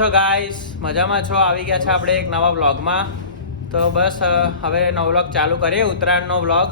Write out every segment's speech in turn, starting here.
તો ગાઈસ મજામાં છો? આવી ગયા છે આપણે એક નવા વ્લોગમાં. તો બસ હવે નવો વ્લોગ ચાલુ કરીએ, ઉત્તરાયણનો વ્લોગ.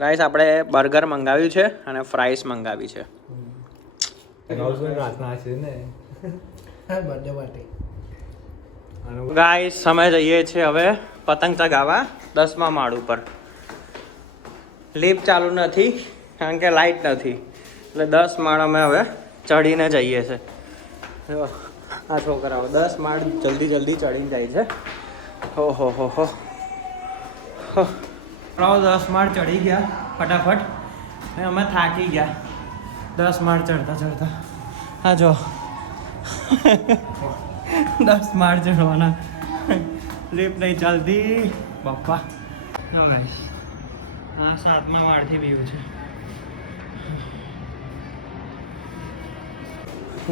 ગાઈસ આપણે બર્ગર મંગાવ્યું છે અને ફ્રાઈસ મંગાવી છે. ગાઈસ અમે જઈએ છીએ હવે પતંગ ચગાવવા 10મા માળ ઉપર. લિફ્ટ ચાલુ નથી કારણ કે લાઇટ નથી, એટલે 10 માળ અમે હવે ચડીને જઈએ છીએ. આ છોકરાઓ 10 માળ જલ્દી ચડીને જાય છે. ઓહો હો હો 10 માળ ચડી ગયા ફટાફટ. અમે થાકી ગયા 10 માળ ચડતા. હા જો 10 માળ ચડવાના, લિફ્ટ નહીં ચાલતી બાપા. હા 7મા માળથી વ્યૂ છે.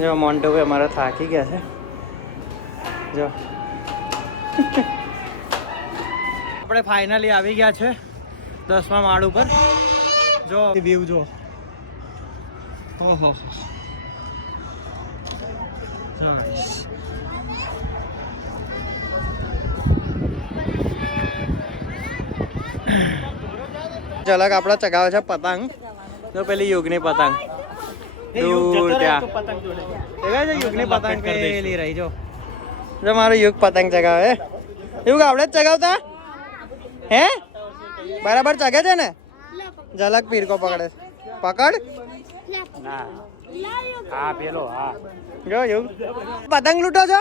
જો મોન્ટો ભાઈ અમારા થાકી ગયા છે. જો આપણે ફાઇનલી આવી ગયા છે 10મા માળ ઉપર. જો વ્યૂ જો, ઓહો ઝલક આપડા ચગાવે છે પતંગ. જો પેલી યુગની પતંગ દૂર ત્યાં યુગની પતંગ પેલી રહી. જો મારો યુગ પતંગ ચગાવે. યુગ આવડે જ ચગાવતા હે? બરાબર ચગે છે ને? ઝલક પીરકો પકડે. પકડ ના. હા પેલો હા. જો યુગ પતંગ લૂંટો છો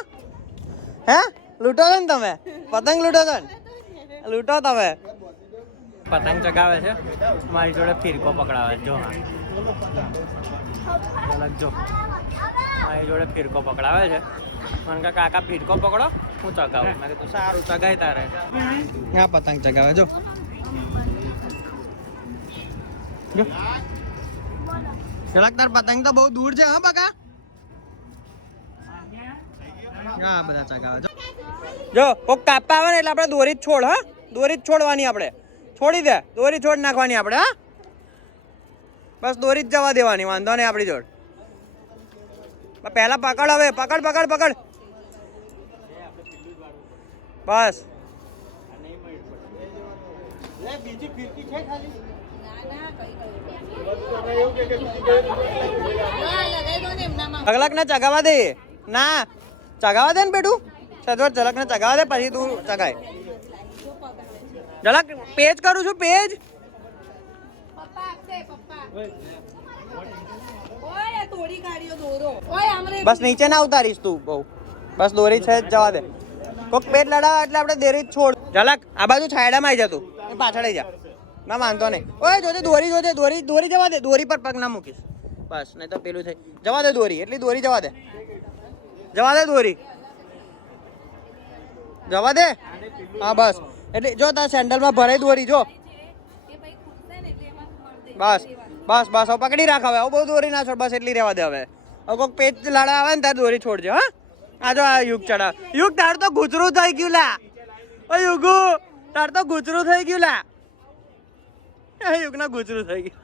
હે? લૂંટો છો ને તમે? પતંગ લૂંટો છો ને? લૂંટો તમે. પતંગ ચગાવે છે, મારી જોડે ફીરકો પકડાવે. જો હા જો મારી જોડે ફીરકો પકડાવે છે. મને કે કાકા ફીરકો પકડો, હું ચગાવું. મેં કીધું સારું ચગાય તારે. હા પતંગ ચગાવે. જો ઝલક તાર પતંગ તો બહુ દૂર છે હા બકા. હા બધા ચગાવે. જો કોક કાપવા આવે ને એટલે આપણે દોરી જ છોડ. હા દોરી જ છોડવાની, આપણે છોડી દે. દોરી છોડ નાખવાની આપણે. હા બસ દોરી જ જવા દેવાની, વાંધો નહીં આપણી જોડ. પહેલા પકડ, હવે પકડ. બસ ઝલક ને ચગાવા દે. ના ચગાવા દે ને બેટું. સજોર ઝલક ને ચગાવા દે પછી તું ચગાય. ઝલક પેજ કરું છું, પેજ. બસ નીચે ના ઉતારીશ તું બહુ. બસ દોરી છે જવા દે. કોક પેજ લડાવા એટલે આપણે દોરી જ છોડ. ઝલક આ બાજુ છાયડામાં આવી જતું, પાછળ જા. ના વાંધો નહીં. ઓય જોજે દોરી, જોજે દોરી જવા દે. દોરી પર પગ ના મૂકીશ બસ, નહીં તો પેલું થઈ જવા દે. દોરી એટલી દોરી જવા દે. દોરી જવા દે. હા બસ એટલે જો તાર સેન્ડલમાં ભરાઈ દોરી. જો બસ હવે પકડી રાખ. હવે બહુ દોરી ના છોડ, બસ એટલી રહેવા દે. હવે કોઈક પેચ લાડા આવે ને તાર દોરી છોડજો. હા આ જો આ યુગ ચડા. યુગ તાર તો ગુચરું થઈ ગયું લા. ઓ યુગુ તાર તો ગુચરું થઈ ગયું લા. યુગના ગુચરું થઈ ગયું.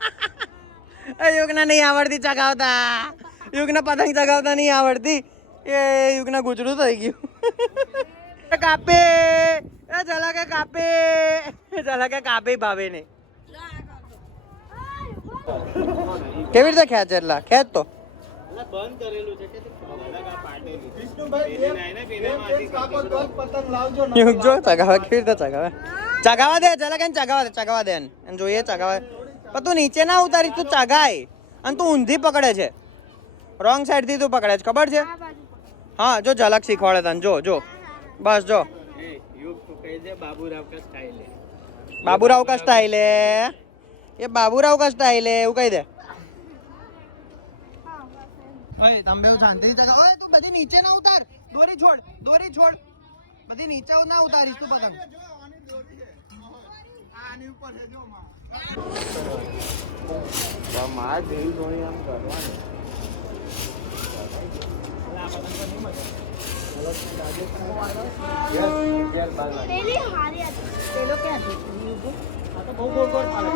યુગના નહીં આવડતી ચગાવતા. યુગના પતંગ ચગાવતા નહીં આવડતી. એ યુગના ગુચરું થઈ ગયું. કાપે ઝલકે કાપે. ઝલકે કાપે ભાવે ને. કેવી રીતે ખેંચે? એટલા ખેંચ તો બંધ કરેલું છે. યુગ જો ચગાવે કેવી રીતે ચગાવે ચગાવા દે ચલા કઈ ચગાવા દે અને જોઈએ ચગાવે પણ તું નીચે ના ઉતારી તું ચગાય અને તું ઊંધી પકડે છે રોંગ સાઈડ થી તું પકડે છે ખબર છે હા જો ઝલક શીખવાડે તને જો જો બસ જો બાબુરાવ કા સ્ટાइल है ये बाबूराव का स्टाइल है એવું કહી દે ઓય તમે બેવ શાંતિથી ચગાવ ઓય તું બધી નીચે ના ઉતાર દોરી છોડ બધી નીચે ના ઉતારીશ તું પતંગ આની ઉપર છે જો માં દેવી ધોણી આમ કરવાની પેલી હારી હતી પેલો ક્યાં છે આ તો બહુ ગોળ ગોળ ફરે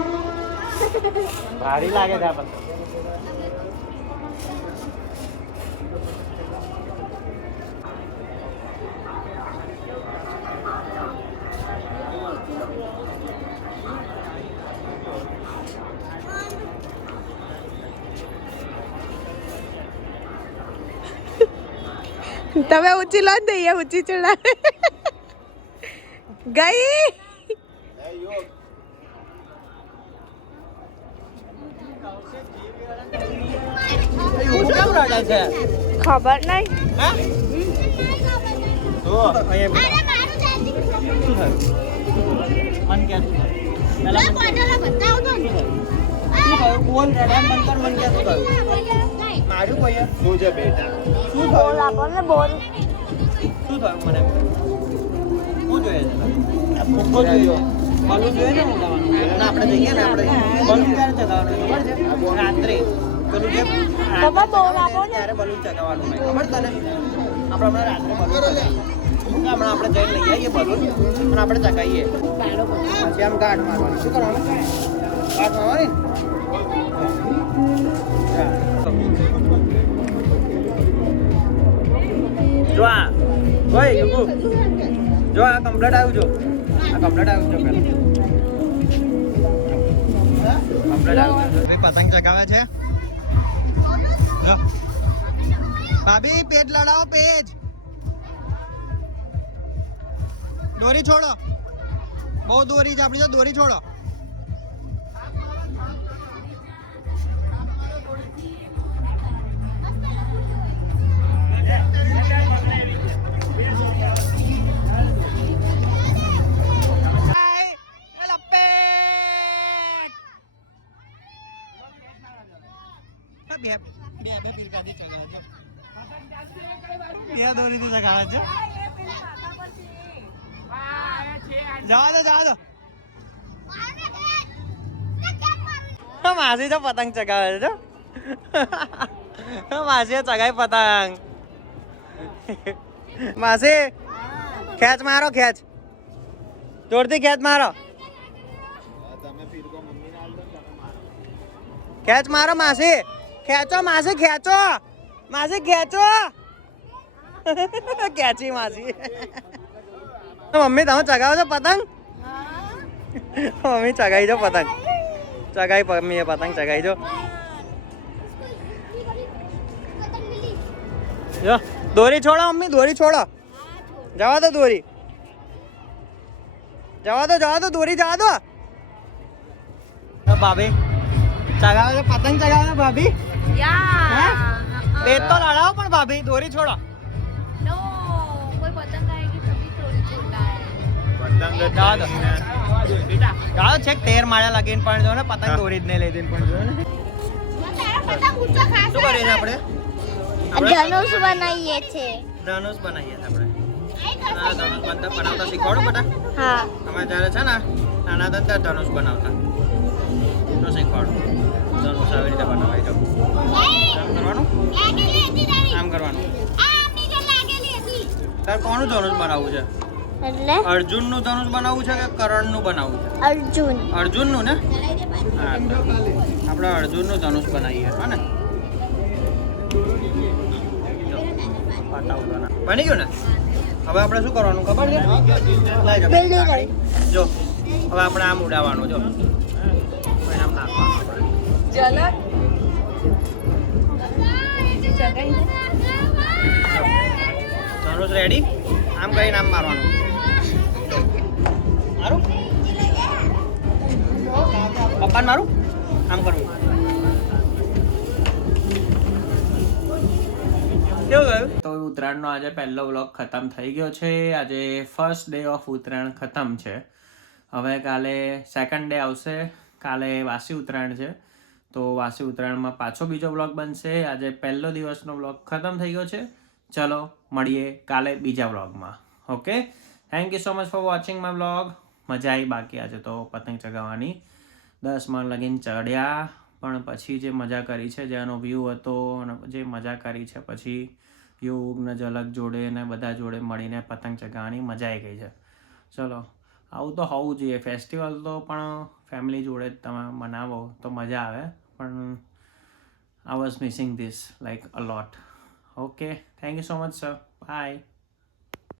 ભારી લાગે છે આ પતંગ તમે ઊંચી લો દઈએ ઊંચી ચડાવે ગઈ ખબર નહીં આપણે જઈએ ને આપણે બલૂન ક્યારે ચગાવવાનું ખબર છે રાત્રે પેલું જે ત્યારે બલૂન ચગાવવાનું ખબર તને આપણે રાત્રે બલૂન આપણે જઈને લઈ આવીએ બલૂન અને આપણે ચગાવીએ પછી આમ ગાંઠ મારવાની શું કરવાનું ગાંઠ મારવાની જો આ ભાઈ જો આ કમ્પ્લીટ આવ્યું જો આ કમ્પ્લીટ આવ્યું જો પેલા કમ્પ્લીટ આવ્યું પતંગ ચગાવે છે જો ભાભી પેજ લડાવો પેજ દોરી છોડો બહુ દોરી છે આપણી તો દોરી છોડો બે દોરીથી ચગાવે છે જવા દો માસી તો પતંગ ચગાવે છે માસી ચગાવી પતંગ માસી ખેંચ મારો ખેંચ જોરથી ખેંચ મારો ખેંચ મારો માસી ખેંચો માસી ખેંચો માસી ખેંચો ખેંચી માસી મમ્મી તમે ચગાવો છો પતંગ મમ્મી ચગાવી જો પતંગ ચગાવી મમ્મીએ પતંગ ચગાવી જો દોરી છોડો મમ્મી દોરી છોડો જવા દો દોરી જવા દો દોરી જવા દો ભાભી ચગાવે છે પતંગ ચગાવે છે ભાભી પેજ તો લડાવો પણ ભાભી દોરી છોડો જાઓ છેક 13 માળા લગીને પણ જો ને પતંગ દોરી જ નહીં લઈ દઈને પણ જો ને શું કરીએ છીએ આપણે ધનુષ બનાવીએ છે ધનુષ બનાવીએ છીએ આપણે ધનુષ બનાવતા શીખવાડો બેટા હા તમે જ્યારે છે ને નાના હતા ત્યારે ધનુષ બનાવતા તો શીખવાડો ધનુષ આવી રીતે બનાવાય જો આમ કરવાનું આમ કરવાનું તાર કોનું ધનુષ બનાવવું છે એટલે અર્જુનનું ધનુષ બનાવવું છે કે કરણનું બનાવવું છે અર્જુનનું ને હા આપણે અર્જુનનું ધનુષ બનાવીએ હા ને બની ગયું ને હવે આપણે શું કરવાનું ખબર છે જો હવે આપણે આમ ઉડાવવાનું જો આમ નાખવાનું મારું રેડી આમ કરીને આમ મારવાનું મારું પપ્પાને મારું આમ કરવું કેવું ગયું તો ઉત્તરાયણનો આજે પહેલો વ્લોગ ખતમ થઈ ગયો છે આજે ફર્સ્ટ ડે ઓફ ઉત્તરાયણ ખતમ છે હવે કાલે સેકન્ડ ડે આવશે કાલે વાસી ઉત્તરાયણ છે તો વાસી ઉત્તરાયણમાં પાછો બીજો વ્લોગ બનશે આજે પહેલો દિવસનો વ્લોગ ખતમ થઈ ગયો છે ચલો મળીએ કાલે બીજા વ્લોગમાં okay thank you so much for watching my vlog મજા આવી બાકી આજે તો પતંગ ચગાવવાની 10 માં લગીન ચડ્યા પણ પછી જે મજા કરી છે જેનો વ્યૂ હતો અને જે મજા કરી છે પછી યુગ ને ઝલક જોડે ને બધા જોડે મળીને પતંગ ચગાવવાની મજા આવી ગઈ છે ચલો આવું તો હોવું જોઈએ ફેસ્ટિવલ તો પણ ફેમિલી જોડે તમે મનાવો તો મજા આવે પણ I was missing this like a lot okay thank you so much sir bye